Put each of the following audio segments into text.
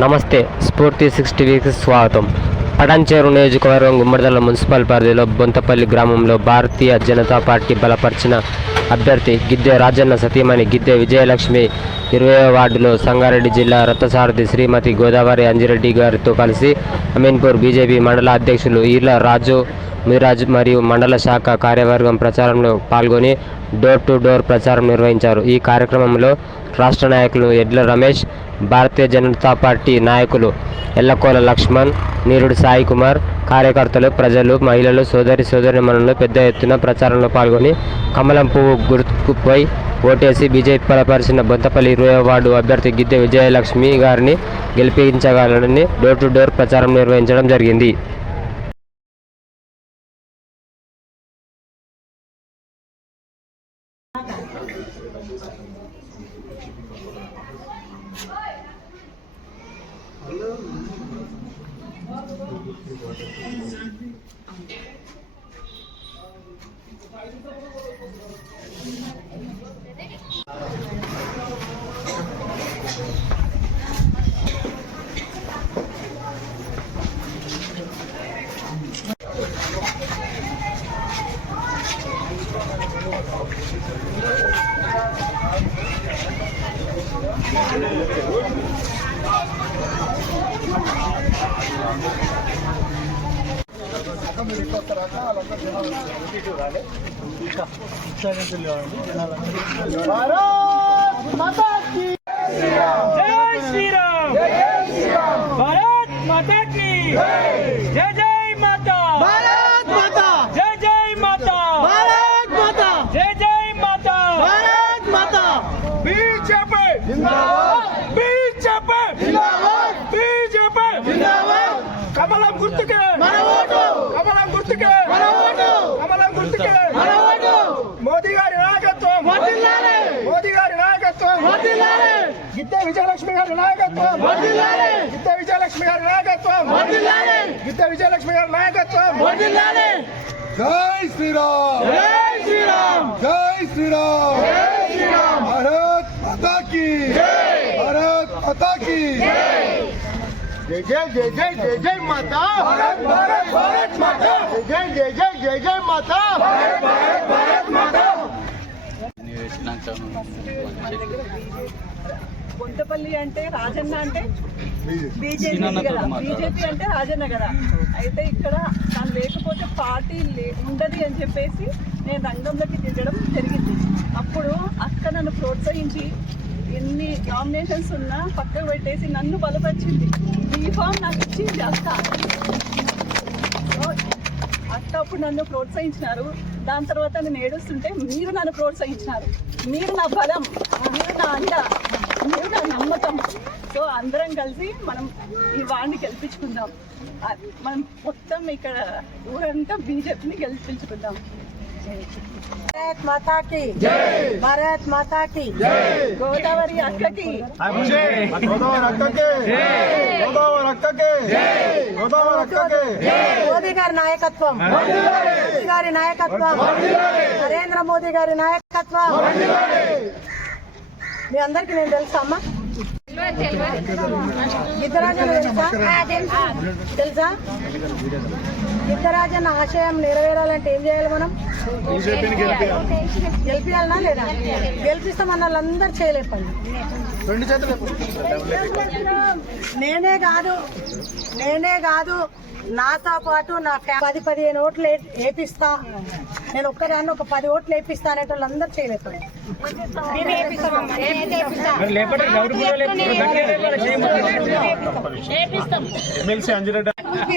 నమస్తే స్ఫూర్తి సిక్స్ టీవీకి స్వాగతం. పడంచేరు నియోజకవర్గం గుమ్మడిదల మున్సిపల్ పరిధిలో బొంతపల్లి గ్రామంలో భారతీయ జనతా పార్టీ బలపరిచిన అభ్యర్థి గిద్దె రాజన్న సతీమణి గిద్దె విజయలక్ష్మి ఇరవై వార్డులో సంగారెడ్డి జిల్లా రథసారథి శ్రీమతి గోదావరి అంజిరెడ్డి గారితో కలిసి అమీన్పూర్ బీజేపీ మండల అధ్యక్షులు ఈర్ల రాజు మిరాజ్ మరియు మండల శాఖ కార్యవర్గం ప్రచారంలో పాల్గొని డోర్ టు డోర్ ప్రచారం నిర్వహించారు. ఈ కార్యక్రమంలో రాష్ట్ర నాయకులు ఎడ్ల రమేష్ భారతీయ జనతా పార్టీ నాయకులు ఎల్లకోల లక్ష్మణ్ నీరుడు సాయి కుమార్ కార్యకర్తలు ప్రజలు మహిళలు సోదరి సోదరిమణులు పెద్ద ఎత్తున ప్రచారంలో పాల్గొని కమలం పువ్వు గుర్తుపై ఓటేసి బీజేపీ బలపరిచిన బొంతపల్లి ఇరవై వార్డు అభ్యర్థి గిద్దె విజయలక్ష్మి గారిని గెలిపించగలని డోర్ టు డోర్ ప్రచారం నిర్వహించడం జరిగింది. జై శ్రీరామ్ భారత్ మాతాకి జై జై మాతా భారత్ మాతా జై జై మాతా భారత్ మాతా జై జై మాతా భారత్ మాతా బీజేపీ జిందాబాద్ जय श्री राम जय श्री राम जय श्री राम जय श्री राम भारत पता की! जय! भारत पता की! जय जय जय जय जय जय माता! भारत भारत भारत माता! जय जय जय जय जय माता! भारत भारत भारत माता! బొంతపల్లి అంటే రాజన్న అంటే బీజేపీ కదా. బీజేపీ అంటే రాజన్న కదా. అయితే ఇక్కడ తను లేకపోతే పార్టీ లే ఉండదు అని చెప్పేసి నేను రంగంలోకి దిగడం జరిగింది. అప్పుడు అక్క నన్ను ప్రోత్సహించి ఎన్ని నామినేషన్స్ ఉన్నా పక్కకు పెట్టేసి నన్ను బలపరిచింది. ఈ ఫామ్ నాకు ఇచ్చింది అక్క. అప్పుడు నన్ను ప్రోత్సహించినారు. దాని తర్వాత నేను ఏడుస్తుంటే మీరు నన్ను ప్రోత్సహించినారు. మీరు నా బలం మీరు నా అండ మీరు నా నమ్మకం. సో అందరం కలిసి మనం ఈ వాడిని గెలిపించుకుందాం. మనం మొత్తం ఇక్కడ ఊరంతా బీజేపీని గెలిపించుకుందాం. భారత్ మాతాకి భారత్ మాతాకి గోదావరి అక్కకి గోదావరి అక్కకి గోదావరి అక్కకి గోదావరి అక్కకి మోదీ గారి నాయకత్వం మోదీ గారి నాయకత్వం। నరేంద్ర మోదీ గారి నాయకత్వం. మీ అందరికి నేను తెలుసా అమ్మా? యుద్ధరాజన తెలుసా? తెలుసా? యుద్ధరాజన్న ఆశయం నెరవేరాలంటే ఏం చేయాలి మనం? గెలిపియాలనా లేదా? గెలిపిస్తామన్న వాళ్ళందరూ చేయలేపండి రెండు చేతులు నేనే కాదు నేనే కాదు నాతో పాటు నా పది పదిహేను ఓట్లు వేపిస్తా నేను ఒక్కదాన్ని ఒక పది ఓట్లు వేపిస్తా అనేటి వాళ్ళందరూ చేయలేకపోయారు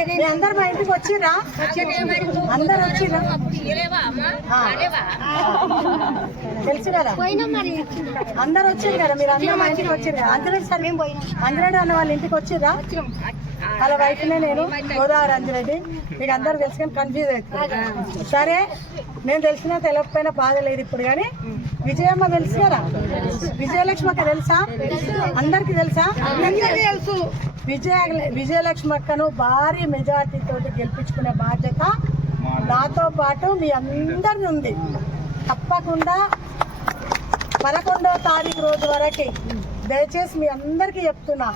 మీ అందరు మా ఇంటికి వచ్చిర్రా? అందరు వచ్చిర్రా? తెలుసు కదా? అందరు వచ్చారు కదా? మీరు అందరూ మా ఇంటికి వచ్చారు కదా? అంజరెడ్డి సార్ అంజరెడ్డి అన్న వాళ్ళ ఇంటికి వచ్చిర్రా వాళ్ళ వైఫ్నే నేను గోదావరి అంజిరెడ్డి మీకు అందరు తెలుసు కానీ కన్ఫ్యూజ్ అవుతుంది. సరే నేను తెలిసినా తెలియకపోయినా బాధ లేదు ఇప్పుడు కానీ. విజయమ్మ తెలుసు కదా? విజయలక్ష్మి అక్క తెలుసా? అందరికి తెలుసా? తెలుసు. విజయ విజయలక్ష్మి అక్కను భారీ మెజార్టీ తోటి గెలిపించుకునే బాధ్యత నాతో పాటు మీ అందరిది ఉంది. తప్పకుండా పదకొండవ తారీఖు రోజు వరకు దయచేసి మీ అందరికీ చెప్తున్నా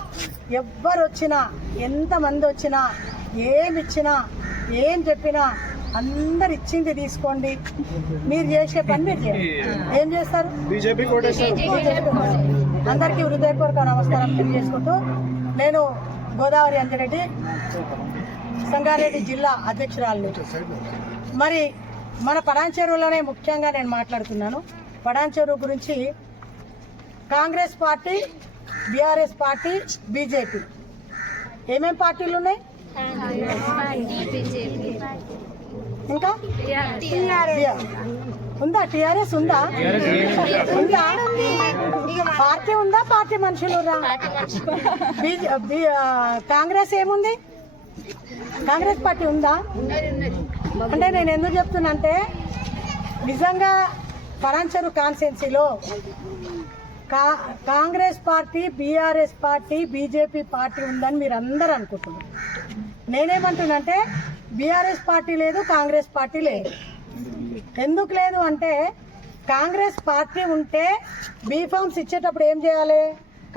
ఎవ్వరు వచ్చినా ఎంతమంది వచ్చినా ఏమి ఇచ్చినా ఏం చెప్పినా అందరు ఇచ్చింది తీసుకోండి. మీరు చేసే పని మీరు చేయండి. ఏం చేస్తారు? అందరికీ హృదయపూర్వక నమస్కారం తెలియజేసుకుంటూ నేను గోదావరి అంజరెడ్డి. సంగారెడ్డి జిల్లా అధ్యక్షురాలు. మరి మన పడాన్చెరువులోనే ముఖ్యంగా నేను మాట్లాడుతున్నాను. పడాన్చెరువు గురించి Congress party BRS party BJP. ఏమేం పార్టీలు ఉన్నాయి? ఇంకా. ఉందా? టిఆర్ఎస్ ఉందా? ఉందా? పార్టీ ఉందా? పార్టీ మనుషులు కాంగ్రెస్ ఏముంది? కాంగ్రెస్ పార్టీ ఉందా? అంటే నేను ఎందుకు చెప్తున్నా అంటే నిజంగా పరాంచరు కాన్స్టెన్సీలో కా Congress party BRS party BJP party ఉందని మీరు అందరూ అనుకుంటున్నారు. నేనేమంటున్నంటే బీఆర్ఎస్ పార్టీ లేదు కాంగ్రెస్ పార్టీ లేదు. ఎందుకు లేదు అంటే కాంగ్రెస్ పార్టీ ఉంటే బీఫామ్స్ ఇచ్చేటప్పుడు ఏం చేయాలి?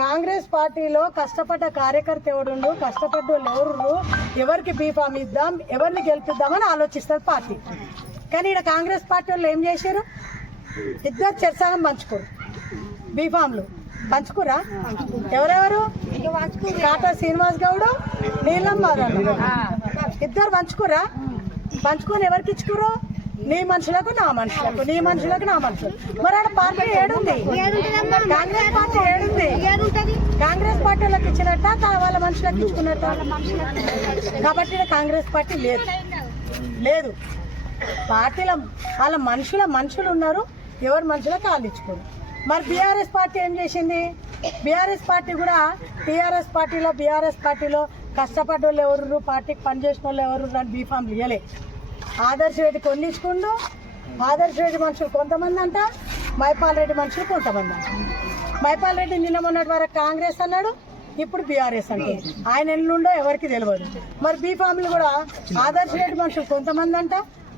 కాంగ్రెస్ పార్టీలో కష్టపడ్డ కార్యకర్త ఎవరుండు కష్టపడ్డ ఎవరు ఎవరికి బీఫామ్ ఇద్దాం? ఎవరిని గెలిపిద్దామని ఆలోచిస్తారు పార్టీ. కానీ ఇక్కడ కాంగ్రెస్ పార్టీ వాళ్ళు ఏం చేశారు? ఇద్దరు చర్చగా పంచుకోరు. బీఫామ్లు పంచుకురా? ఎవరెవరు? కాటా శ్రీనివాస్ గౌడ్ నీలం మాధవ్. ఇద్దరు పంచుకురా? పంచుకొని ఎవరికి ఇచ్చుకురు? నీ మనుషులకు నా మనుషులకు నీ మనుషులకు నా మనుషులకు. మరి ఆడ పార్టీ ఏడుంది? కాంగ్రెస్ పార్టీ ఏడుంది? కాంగ్రెస్ పార్టీ వాళ్ళకి ఇచ్చినట్ట వాళ్ళ మనుషులకు ఇచ్చుకున్నట్ట? కాబట్టి కాంగ్రెస్ పార్టీ లేదు. లేదు. పార్టీల వాళ్ళ మనుషుల మనుషులు ఉన్నారు. ఎవరి మనుషులకు వాళ్ళు ఇచ్చుకోరు. మరి బీఆర్ఎస్ పార్టీ ఏం చేసింది? బీఆర్ఎస్ పార్టీ కూడా టీఆర్ఎస్ పార్టీలో బీఆర్ఎస్ పార్టీలో కష్టపడ్డ వాళ్ళు ఎవరు పార్టీకి పనిచేసిన వాళ్ళు ఎవరు అని బీఫామ్ ఇవ్వలే ఆదర్శ రెడ్డి కొన్ని ఇచ్చుకుండు ఆదర్శ రెడ్డి మనుషులు కొంతమంది అంట మైపాల్ రెడ్డి మనుషులు కొంతమంది అంట. మైపాల్ రెడ్డి నిన్న మొన్నటి వరకు కాంగ్రెస్ అన్నాడు ఇప్పుడు బీఆర్ఎస్ అంటే. ఆయన ఎల్లుండో ఎవరికి తెలియదు మరి బీఫామ్లు కూడా ఆదర్శ రెడ్డి మనుషులు కొంతమంది అంట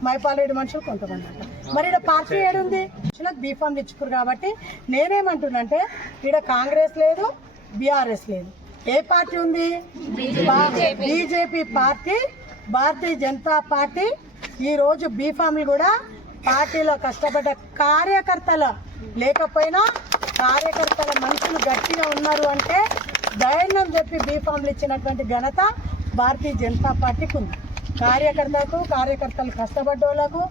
మైపాల్ రెడ్డి మనుషులు కొంతమంది అంట. మరి ఇక్కడ పార్టీ ఏడుంది? మనుషులకు బీఫామ్ తెచ్చుకురు కాబట్టి నేనేమంటున్నంటే ఇక్కడ కాంగ్రెస్ లేదు బీఆర్ఎస్ లేదు. ఏ పార్టీ ఉంది? BJP party Bharatiya Janata party ఈరోజు బీఫామ్లు కూడా పార్టీలో కష్టపడ్డ కార్యకర్తల లేకపోయినా కార్యకర్తల మనుషులు గట్టిగా ఉన్నారు అంటే ధైర్యం చెప్పి బీఫామ్లు ఇచ్చినటువంటి ఘనత భారతీయ జనతా పార్టీకి ఉంది. కార్యకర్తలకు కార్యకర్తలు కష్టపడ్డోళ్ళకు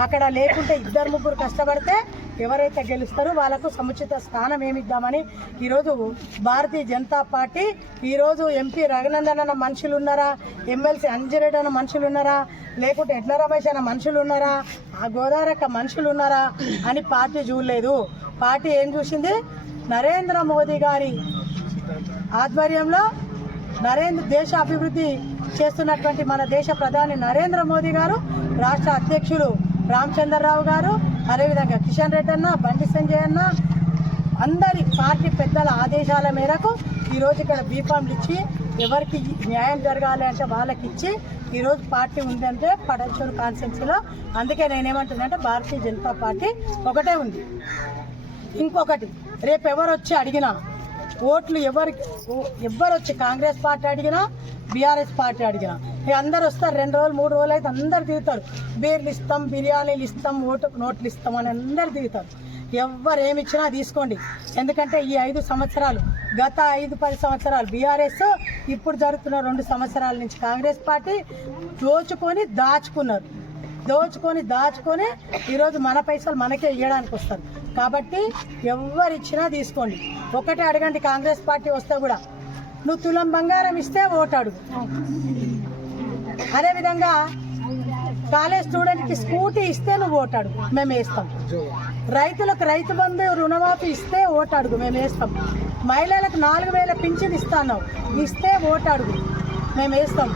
అక్కడ లేకుంటే ఇద్దరు ముగ్గురు కష్టపడితే ఎవరైతే గెలుస్తారో వాళ్ళకు సముచిత స్థానం ఏమిద్దామని ఈరోజు భారతీయ జనతా పార్టీ ఈరోజు ఎంపీ రఘునందన్ అన్న మనుషులు ఉన్నారా? ఎమ్మెల్సీ అంజిరెడ్డి అన్న మనుషులు ఉన్నారా? లేకుంటే ఎడ్ల రమేష్ అన్న మనుషులు ఉన్నారా? ఆ గోదావరక్క మనుషులు ఉన్నారా? అని పార్టీ చూడలేదు. పార్టీ ఏం చూసింది? నరేంద్ర మోదీ గారి ఆధ్వర్యంలో నరేంద్ర దేశ అభివృద్ధి చేస్తున్నటువంటి మన దేశ ప్రధాని నరేంద్ర మోదీ గారు రాష్ట్ర అధ్యక్షులు రామచంద్రరావు గారు అదేవిధంగా కిషన్ రెడ్డి అన్న బండి సంజయ్ అన్న అందరి పార్టీ పెద్దల ఆదేశాల మేరకు ఈరోజు ఇక్కడ బీఫామ్లు ఇచ్చి ఎవరికి న్యాయం జరగాలి అంటే వాళ్ళకి ఇచ్చి ఈరోజు పార్టీ ఉందంటే పడచూరు కాన్స్టిట్యున్సీలో. అందుకే నేనేమంటున్నానంటే భారతీయ జనతా పార్టీ ఒకటే ఉంది. ఇంకొకటి రేపు ఎవరు వచ్చి అడిగినా ఓట్లు ఎవరికి ఓ- ఎవరు వచ్చి కాంగ్రెస్ పార్టీ అడిగినా బీఆర్ఎస్ పార్టీ అడిగినా? ఇక అందరు వస్తారు రెండు రోజులు మూడు రోజులు అయితే అందరు దిగుతారు బీర్లు ఇస్తాం బిర్యానీలు ఇస్తాం ఓటు నోట్లు ఇస్తాం అని అందరు దిగుతారు ఎవరు ఏమి ఇచ్చినా తీసుకోండి. ఎందుకంటే ఈ ఐదు సంవత్సరాలు గత ఐదు పది సంవత్సరాలు బీఆర్ఎస్ ఇప్పుడు జరుగుతున్న రెండు సంవత్సరాల నుంచి కాంగ్రెస్ పార్టీ దోచుకొని దాచుకున్నారు. దోచుకొని దాచుకొని ఈరోజు మన పైసలు మనకే ఇవ్వడానికి వస్తారు కాబట్టి ఎవరిచ్చినా తీసుకోండి. ఒకటే అడగండి కాంగ్రెస్ పార్టీ వస్తే కూడా. నువ్వు తులం బంగారం ఇస్తే ఓటు అడుగు. అదేవిధంగా కాలేజ్ స్టూడెంట్కి స్కూటీ ఇస్తే నువ్వు ఓటు అడుగు. మేము వేస్తాం. రైతులకు రైతు బంధు రుణమాఫీ ఇస్తే ఓటు అడుగు. మేము వేస్తాం. మహిళలకు నాలుగు వేల పింఛన్ ఇస్తాను ఇస్తే ఓటు అడుగు. మేము వేస్తాం.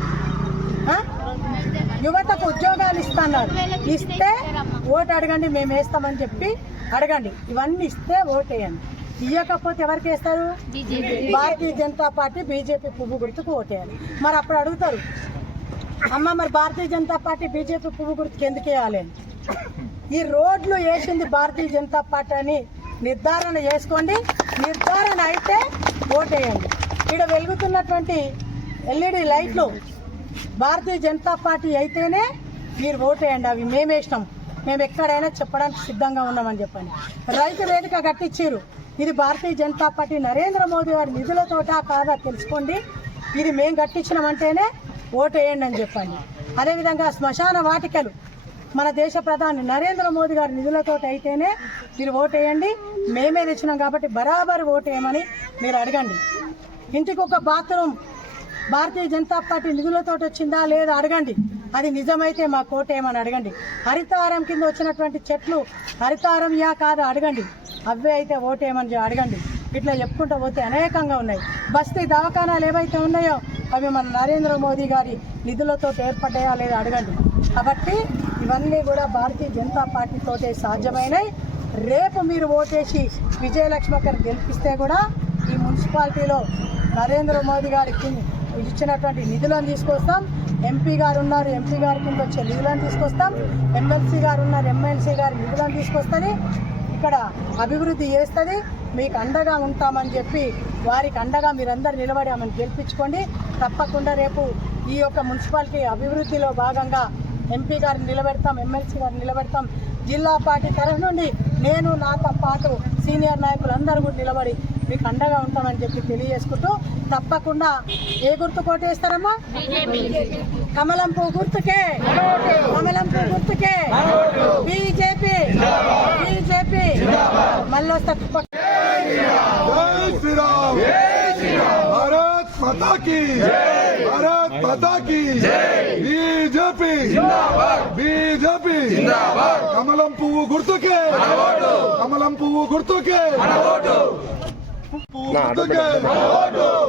యువతకు ఉద్యోగాలు ఇస్తున్నారు. ఇస్తే ఓటు అడగండి మేము వేస్తామని చెప్పి అడగండి. ఇవన్నీ ఇస్తే ఓటు వేయండి ఇవ్వకపోతే ఎవరికి వేస్తారు? భారతీయ జనతా పార్టీ బీజేపీ పువ్వు గుర్తుకు ఓటేయాలి. మరి అప్పుడు అడుగుతారు అమ్మ మరి భారతీయ జనతా పార్టీ బీజేపీ పువ్వు గుర్తుకు ఎందుకు వేయాలి ఈ రోడ్లు వేసింది భారతీయ జనతా పార్టీ అని నిర్ధారణ చేసుకోండి. నిర్ధారణ అయితే ఓటేయండి. ఇక్కడ వెలుగుతున్నటువంటి ఎల్ఈడి లైట్లు భారతీయ జనతా పార్టీ అయితేనే మీరు ఓటేయండి అవి మేమేసినాం మేము ఎక్కడైనా చెప్పడానికి సిద్ధంగా ఉన్నామని చెప్పండి. రైతు వేదిక కట్టించారు. ఇది భారతీయ జనతా పార్టీ నరేంద్ర మోదీ గారి నిధులతోట కాదా తెలుసుకోండి. ఇది మేము కట్టించినామంటేనే ఓటేయండి అని చెప్పండి. అదేవిధంగా శ్మశాన వాటికలు. మన దేశ ప్రధాని నరేంద్ర మోదీ గారి నిధులతో అయితేనే మీరు ఓటేయండి. మేమే తెచ్చినాం కాబట్టి బరాబర్ ఓటేయమని మీరు అడగండి. ఇంటికి ఒక బాత్రూమ్ భారతీయ జనతా పార్టీ నిధులతో వచ్చిందా లేదా అడగండి. అది నిజమైతే మా కోటేయమని అడగండి. హరితారం కింద వచ్చినటువంటి చెట్లు హరితారం యా కాదు అడగండి. అవే అయితే ఓటేయమని అడగండి. ఇట్లా చెప్పుకుంటూ పోతే అనేకంగా ఉన్నాయి. బస్తీ దవాఖానాలు ఏవైతే ఉన్నాయో అవి మన నరేంద్ర మోదీ గారి నిధులతో ఏర్పడ్డాయా లేదా అడగండి. కాబట్టి ఇవన్నీ కూడా భారతీయ జనతా పార్టీతోటే సాధ్యమైనవి రేపు మీరు ఓటేసి విజయలక్ష్మక్కర్ గెలిపిస్తే కూడా ఈ మున్సిపాలిటీలో నరేంద్ర మోదీ గారికి ఇచ్చినటువంటి నిధులను తీసుకొస్తాం. ఎంపీ గారు ఉన్నారు ఎంపీ గారి కింద వచ్చే నిధులను తీసుకొస్తాం. ఎమ్మెల్సీ గారు ఉన్నారు ఎమ్మెల్సీ గారి నిధులను తీసుకొస్తుంది. ఇక్కడ అభివృద్ధి చేస్తుంది. మీకు అండగా ఉంటామని చెప్పి వారికి అండగా మీరందరూ నిలబడి ఆమెను గెలిపించుకోండి. తప్పకుండా రేపు ఈ యొక్క మున్సిపాలిటీ అభివృద్ధిలో భాగంగా ఎంపీ గారిని నిలబెడతాం ఎమ్మెల్సీ గారిని నిలబెడతాం. జిల్లా పార్టీ తరఫు నుండి నేను నాతో పాటు సీనియర్ నాయకులందరూ కూడా నిలబడి మీకు అండగా ఉంటామని చెప్పి తెలియజేసుకుంటూ తప్పకుండా ఏ గుర్తు కోటేస్తారమ్మా? కమలం పువ్వు గుర్తుకే. కమలం పువ్వు గుర్తుకే. బీజేపీ. బీజేపీ. మళ్ళీ వస్తా భారత్ మాతా బీజేపీ. బీజేపీ. కమలం పువ్వు గుర్తుకే. కమలం పువ్వు గుర్తుకే.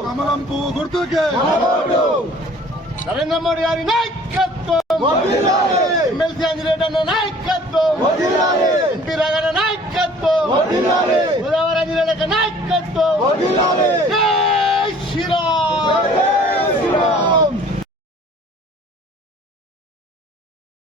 కమలం పువ్వు గుర్తుకే. నరేంద్ర మోడీ గారి నాయకత్వం. ఎమ్మెల్సీ అంజిరెడ్డి అన్న నాయకత్వం. ఎంపీ రాగన్న నాయకత్వం. గోదావరి అంజిరెడ్డి నాయకత్వం.